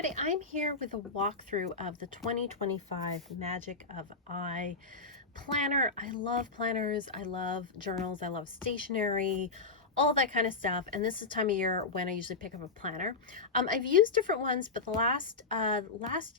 everybody, I'm here with a walkthrough of the 2025 Magic of I planner. I love planners, I love journals, I love stationery, all that kind of stuff. And this is the time of year when I usually pick up a planner. I've used different ones, but the last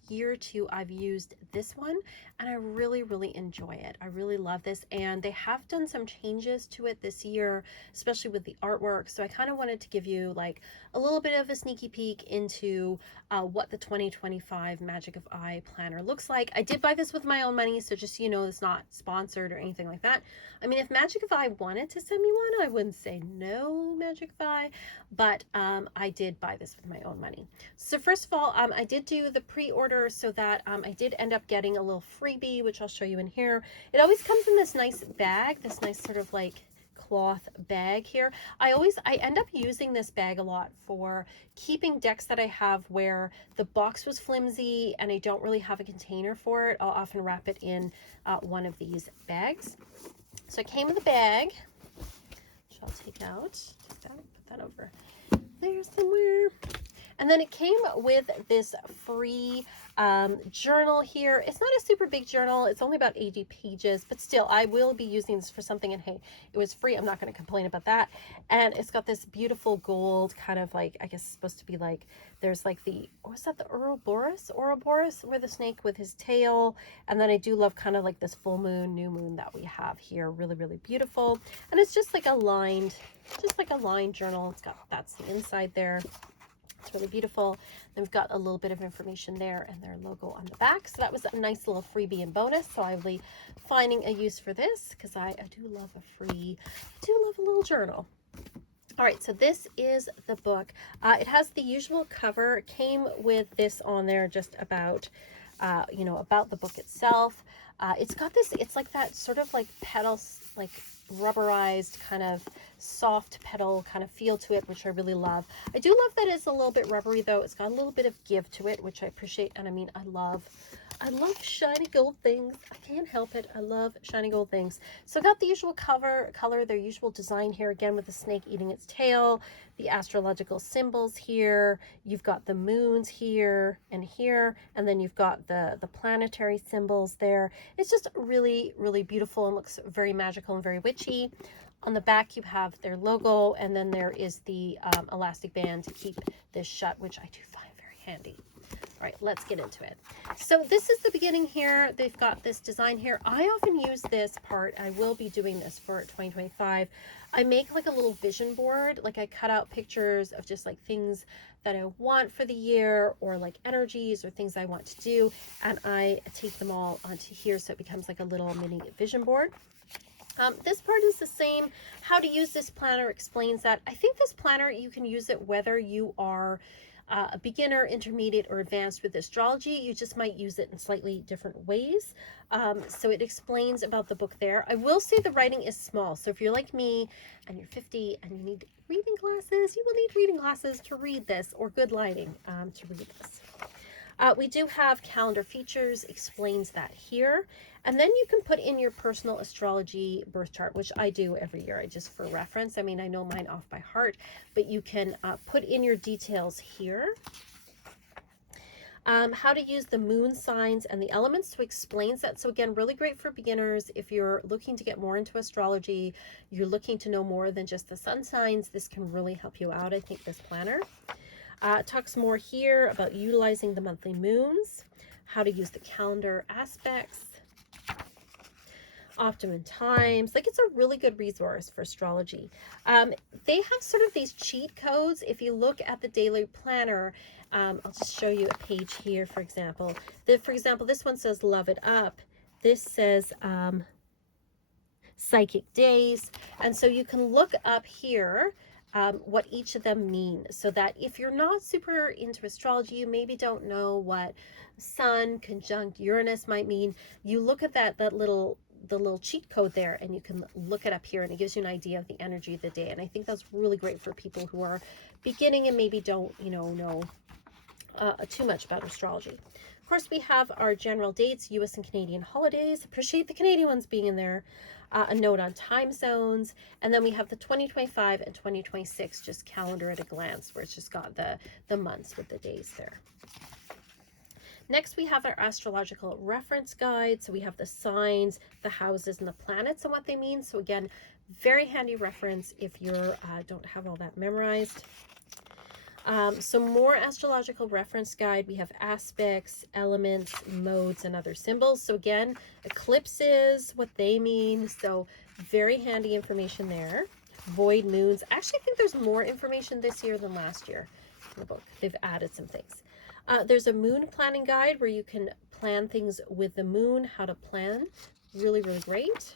year or two I've used this one, and I really enjoy it. I really love this, and they have done some changes to it this year, especially with the artwork. So I kind of wanted to give you like a little bit of a sneaky peek into what the 2025 Magic of I planner looks like. I did buy this with my own money, so just so you know, it's not sponsored or anything like that. I mean, if Magic of I wanted to send me one, I wouldn't say no, Magic of I, but I did buy this with my own money. So first of all, I did do the pre-order so that I did end up getting a little freebie, which I'll show you in here. It always comes in this nice bag, this nice sort of like cloth bag here. I end up using this bag a lot for keeping decks that I have where the box was flimsy and I don't really have a container for it. I'll often wrap it in one of these bags. So it came with a bag, which I'll take out, put that over there somewhere. And then it came with this free journal here. It's not a super big journal. It's only about 80 pages, but still, I will be using this for something. And hey, it was free. I'm not going to complain about that. And it's got this beautiful gold kind of like, I guess it's supposed to be like, there's like the, was that the Ouroboros, where the snake with his tail. And then I do love kind of like this full moon, new moon that we have here. Really beautiful. And it's just like a lined journal. It's got, that's the inside there. It's really beautiful. Then we've got a little bit of information there and their logo on the back. So that was a nice little freebie and bonus. So I'll be finding a use for this because I do love a little journal. All right, so this is the book. It has the usual cover. It came with this on there just about, about the book itself. It's got this, it's like that sort of like petals, like rubberized kind of soft petal kind of feel to it, which I really love. I do love that it's a little bit rubbery though. It's got a little bit of give to it, which I appreciate. And I mean, I love shiny gold things. I can't help it. I love shiny gold things. So I got the usual color, their usual design here, again with the snake eating its tail, the astrological symbols here. You've got the moons here, and then you've got the planetary symbols there. It's just really beautiful and looks very magical and very witchy. On the back, you have their logo, and then there is the elastic band to keep this shut, which I do find very handy. All right, let's get into it. So this is the beginning here. They've got this design here. I often use this part. I will be doing this for 2025. I make like a little vision board. Like I cut out pictures of just like things that I want for the year, or like energies or things I want to do. And I take them all onto here. So it becomes like a little mini vision board. This part is the same. How to use this planner explains that. I think this planner, you can use it whether you are a beginner, intermediate, or advanced with astrology. You just might use it in slightly different ways. So it explains about the book there. I will say the writing is small. So if you're like me and you're 50 and you need reading glasses, you will need reading glasses to read this, or good lighting to read this. We do have calendar features, explains that here. And then you can put in your personal astrology birth chart, which I do every year, just for reference. I mean, I know mine off by heart, but you can put in your details here. How to use the moon signs and the elements, so explains that. So again, really great for beginners. If you're looking to get more into astrology, you're looking to know more than just the sun signs, this can really help you out, I think, this planner. Talks more here about utilizing the monthly moons, how to use the calendar aspects, optimum times. Like, it's a really good resource for astrology. They have sort of these cheat codes. If you look at the daily planner, I'll just show you a page here, for example. This one says love it up. This says psychic days. And so you can look up here what each of them mean, so that if you're not super into astrology, you maybe don't know what Sun conjunct Uranus might mean, you look at the little cheat code there, and you can look it up here, and it gives you an idea of the energy of the day. And I think that's really great for people who are beginning and maybe don't know too much about astrology. Of course, we have our general dates, US and Canadian holidays. Appreciate the Canadian ones being in there. a note on time zones, and then we have the 2025 and 2026 just calendar at a glance, where it's just got the months with the days there. Next, we have our astrological reference guide. So we have the signs, the houses, and the planets and what they mean. So again, very handy reference if you don't have all that memorized. So more astrological reference guide. We have aspects, elements, modes, and other symbols. So again, eclipses, what they mean. So very handy information there. Void moons. I actually think there's more information this year than last year in the book. They've added some things. There's a moon planning guide where you can plan things with the moon, how to plan. Really, really great.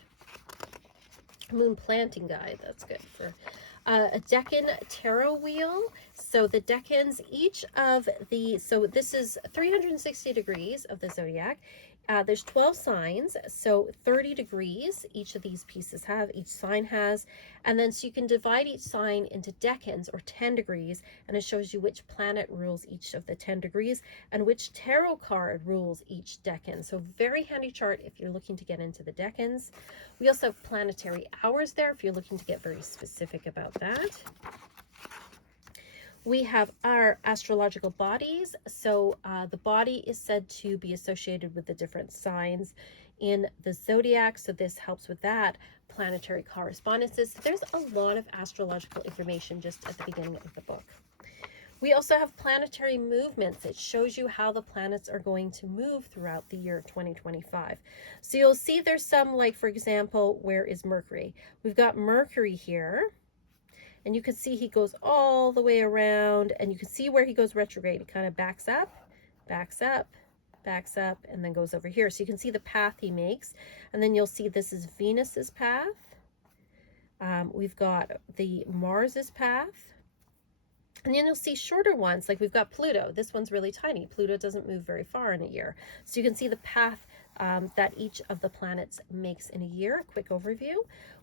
Moon planting guide. That's good for a Decan tarot wheel. So the decans, each of the, so this is 360 degrees of the zodiac. There's 12 signs, so 30 degrees each of these pieces have, each sign has. And then so you can divide each sign into decans, or 10 degrees, and it shows you which planet rules each of the 10 degrees and which tarot card rules each decan. So very handy chart if you're looking to get into the decans. We also have planetary hours there if you're looking to get very specific about that. We have our astrological bodies. So the body is said to be associated with the different signs in the zodiac. So this helps with that. Planetary correspondences. So there's a lot of astrological information just at the beginning of the book. We also have planetary movements. It shows you how the planets are going to move throughout the year 2025. So you'll see there's some, like, for example, where is Mercury? We've got Mercury here. And you can see he goes all the way around, and you can see where he goes retrograde. He kind of backs up, backs up, backs up, and then goes over here. So you can see the path he makes. And then you'll see this is Venus's path. We've got the Mars's path. And then you'll see shorter ones, like we've got Pluto. This one's really tiny. Pluto doesn't move very far in a year. So you can see the path that each of the planets makes in a year. A quick overview.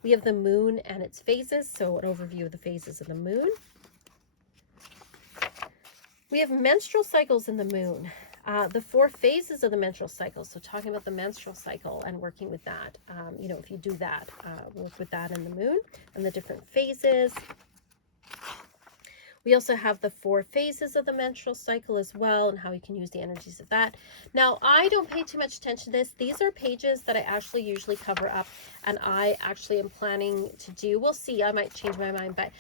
We have the moon and its phases, so an overview of the phases of the moon. We have menstrual cycles in the moon. The 4 phases of the menstrual cycle. So talking about the menstrual cycle and working with that. You know, if you do that, work with that in the moon and the different phases. We also have the 4 phases of the menstrual cycle as well, and how we can use the energies of that. Now, I don't pay too much attention to this. These are pages that I actually usually cover up, and I actually am planning to do. We'll see. I might change my mind, but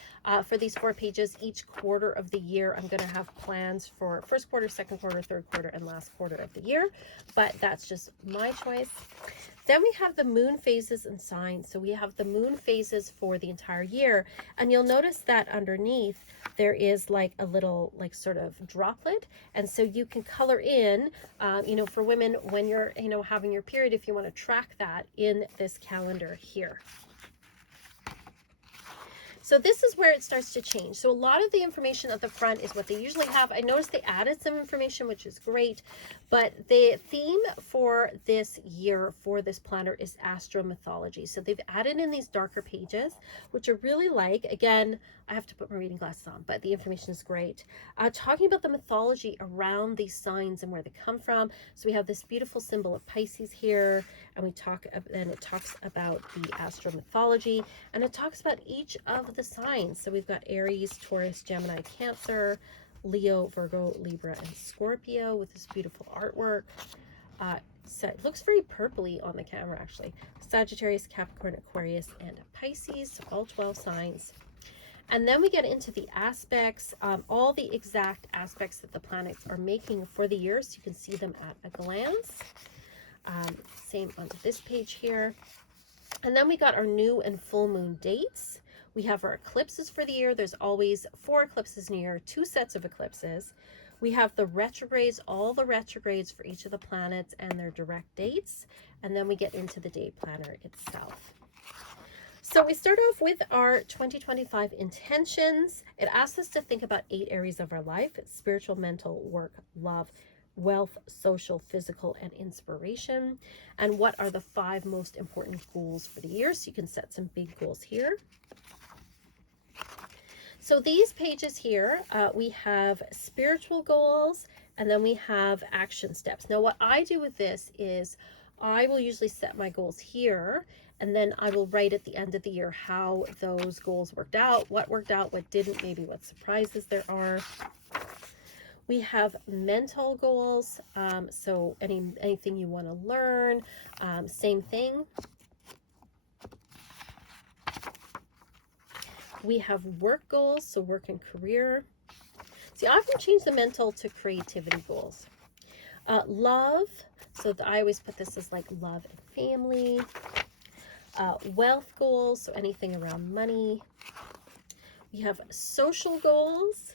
for these 4 pages, each quarter of the year, I'm going to have plans for first quarter, second quarter, third quarter, and last quarter of the year. But that's just my choice. Then we have the moon phases and signs. So we have the moon phases for the entire year. And you'll notice that underneath there is like a little like sort of droplet. And so you can color in, you know, for women when you're, you know, having your period, if you want to track that in this calendar here. So this is where it starts to change. So a lot of the information at the front is what they usually have. I noticed they added some information, which is great, but the theme for this year for this planner is Astro-mythology. So they've added in these darker pages, which I really like. Again, I have to put my reading glasses on, but the information is great. Talking about the mythology around these signs and where they come from. So we have this beautiful symbol of Pisces here, and it talks about the Astro-mythology, and it talks about each of the signs. So we've got Aries, Taurus, Gemini, Cancer, Leo, Virgo, Libra, and Scorpio with this beautiful artwork. So it looks very purpley on the camera, actually. Sagittarius, Capricorn, Aquarius, and Pisces, so all 12 signs. And then we get into the aspects, all the exact aspects that the planets are making for the year, so you can see them at a glance. Same on this page here. And then we got our new and full moon dates. We have our eclipses for the year. There's always 4 eclipses in a year, 2 sets of eclipses. We have the retrogrades, all the retrogrades for each of the planets and their direct dates. And then we get into the day planner itself. So we start off with our 2025 intentions. It asks us to think about 8 areas of our life: spiritual, mental, work, love, wealth, social, physical, and inspiration. And what are the 5 most important goals for the year? So you can set some big goals here. So these pages here, we have spiritual goals, and then we have action steps. Now what I do with this is I will usually set my goals here, And then I will write at the end of the year how those goals worked out, what didn't, maybe what surprises there are. We have mental goals, so anything you want to learn, same thing. We have work goals, so work and career. See, I often change the mental to creativity goals. Love, so I always put this as like love and family. Wealth goals, so anything around money. We have social goals,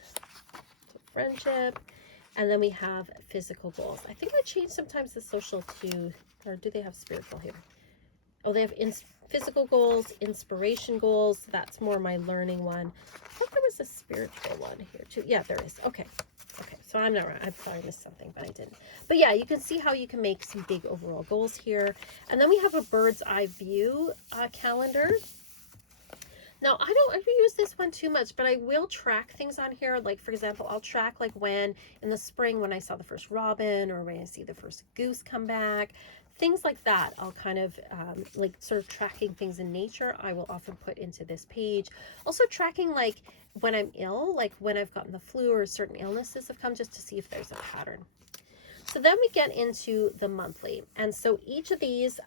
so friendship. And then we have physical goals. I think I change sometimes the social to, or do they have spiritual here? Oh, they have physical goals, inspiration goals. That's more my learning one. I thought there was a spiritual one here too. Yeah, there is. Okay. Okay, so I'm not right. I probably missed something, but I didn't. But yeah, you can see how you can make some big overall goals here. And then we have a bird's eye view calendar. Now, I don't use this one too much, but I will track things on here. Like, for example, I'll track like when in the spring when I saw the first robin or when I see the first goose come back. Things like that, I'll kind of like sort of tracking things in nature, I will often put into this page. Also tracking like when I'm ill, like when I've gotten the flu or certain illnesses have come, just to see if there's a pattern. So then we get into the monthly. And so each of these,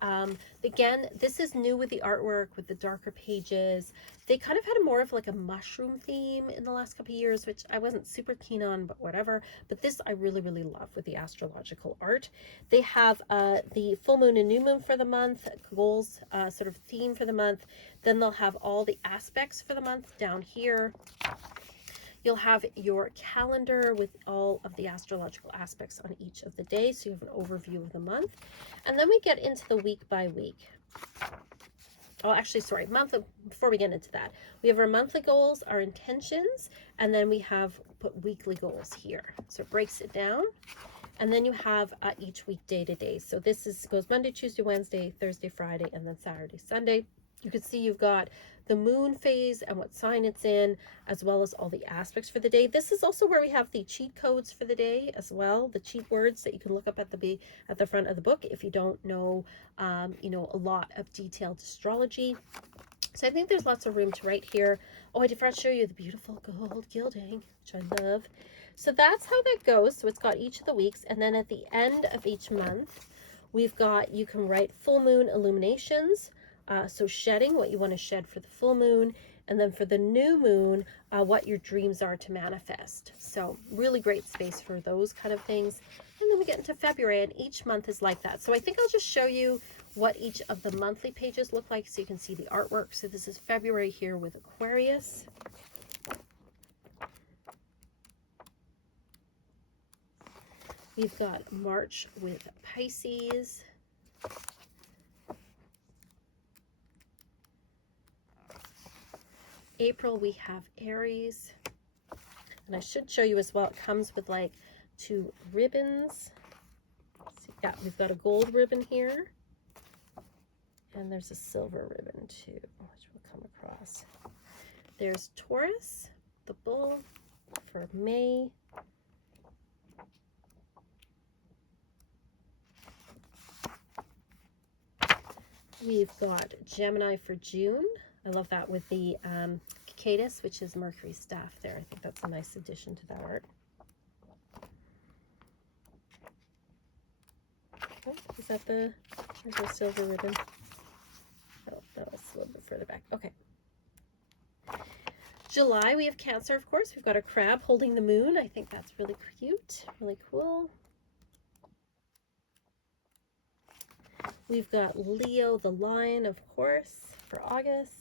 again, this is new with the artwork, with the darker pages. They kind of had more of like a mushroom theme in the last couple of years, which I wasn't super keen on, but whatever. But this I really, really love with the astrological art. They have the full moon and new moon for the month, goals, sort of theme for the month. Then they'll have all the aspects for the month down here. You'll have your calendar with all of the astrological aspects on each of the days, so you have an overview of the month. And then we get into the week by week. Oh, actually, sorry, before we get into that, we have our monthly goals, our intentions, and then we have put weekly goals here. So it breaks it down. And then you have each week day to day. So this goes Monday, Tuesday, Wednesday, Thursday, Friday, and then Saturday, Sunday. You can see you've got the moon phase and what sign it's in, as well as all the aspects for the day. This is also where we have the cheat codes for the day as well, the cheat words that you can look up at the front of the book if you don't know, a lot of detailed astrology. So I think there's lots of room to write here. Oh, I forgot to show you the beautiful gold gilding, which I love. So that's how that goes. So it's got each of the weeks, and then at the end of each month, we've got, you can write full moon illuminations. So shedding, what you want to shed for the full moon, and then for the new moon, what your dreams are to manifest. So really great space for those kind of things. And then we get into February, and each month is like that. So I think I'll just show you what each of the monthly pages look like so you can see the artwork. So this is February here with Aquarius. We've got March with Pisces. April, we have Aries. And I should show you as well, it comes with like 2 ribbons. See, yeah, we've got a gold ribbon here. And there's a silver ribbon too, which will come across. There's Taurus, the bull, for May. We've got Gemini for June. I love that with the Cicadas, which is Mercury staff there. I think that's a nice addition to that art. Oh, is that there's a silver ribbon? Oh, that was a little bit further back. Okay. July, we have Cancer, of course. We've got a crab holding the moon. I think that's really cute, really cool. We've got Leo the lion, of course, for August.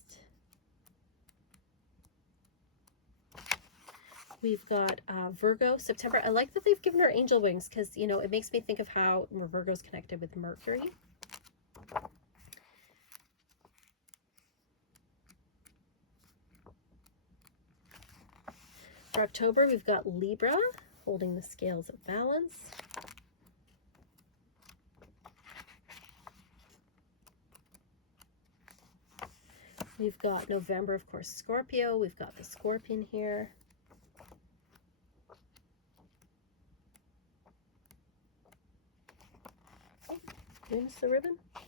We've got Virgo, September. I like that they've given her angel wings because, it makes me think of how Virgo's connected with Mercury. For October, we've got Libra holding the scales of balance. We've got November, of course, Scorpio. We've got the Scorpion here. Oh, did we miss the ribbon? I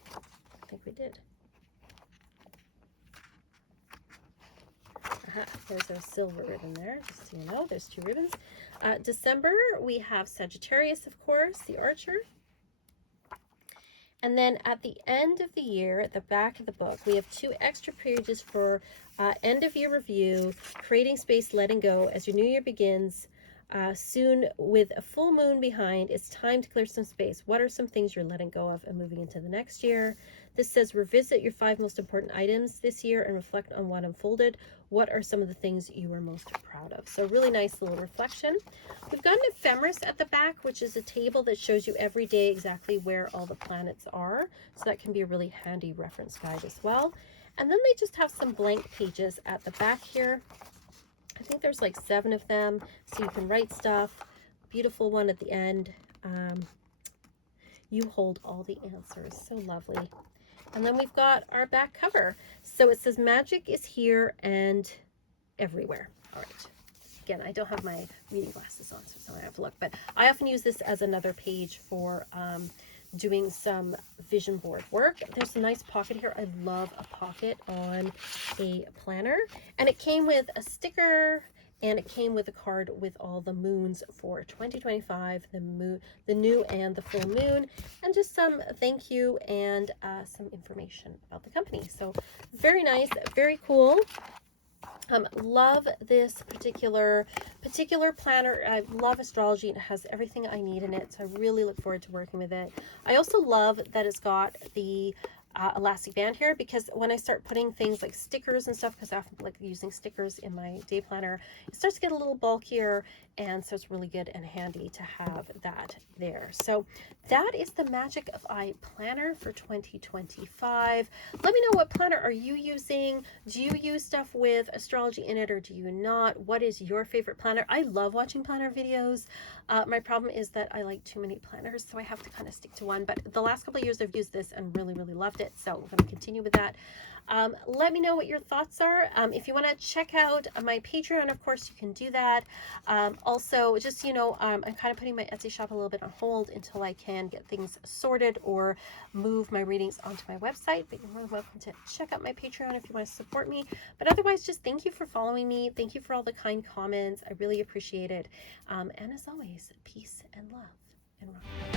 think we did. There's our silver ribbon there, just so you know, there's 2 ribbons. December, we have Sagittarius, of course, the Archer. And then at the end of the year, at the back of the book, we have 2 extra pages for end of year review, creating space, letting go as your new year begins. Soon, with a full moon behind, it's time to clear some space. What are some things you're letting go of and moving into the next year? This says revisit your 5 most important items this year and reflect on what unfolded. What are some of the things you are most proud of? So really nice little reflection. We've got an ephemeris at the back, which is a table that shows you every day exactly where all the planets are. So that can be a really handy reference guide as well. And then they just have some blank pages at the back here. I think there's like 7 of them, so you can write stuff. Beautiful one at the end. You hold all the answers. So lovely. And then we've got our back cover. So it says magic is here and everywhere. All right. Again, I don't have my reading glasses on, so I have to look. But I often use this as another page for doing some vision board work. There's a nice pocket here. I love a pocket on a planner. And it came with a sticker, and it came with a card with all the moons for 2025, the new and the full moon, and just some thank you and some information about the company. So very nice, very cool. Love this particular planner. I love astrology. It has everything I need in it, so I really look forward to working with it. I also love that it's got the elastic band here, because when I start putting things like stickers and stuff, because I often like using stickers in my day planner, it starts to get a little bulkier, and so it's really good and handy to have that there. So that is the Magic of I planner for 2025. Let me know, what planner are you using? Do you use stuff with astrology in it, or do you not? What is your favorite planner? I love watching planner videos. My problem is that I like too many planners, so I have to kind of stick to one. But the last couple of years I've used this and really, really loved it. So I'm going to continue with that. Let me know what your thoughts are. If you want to check out my Patreon, of course, you can do that. Also, just, you know, I'm kind of putting my Etsy shop a little bit on hold until I can get things sorted or move my readings onto my website. But you're more than welcome to check out my Patreon if you want to support me. But otherwise, just thank you for following me. Thank you for all the kind comments. I really appreciate it. And as always, peace and love and rock.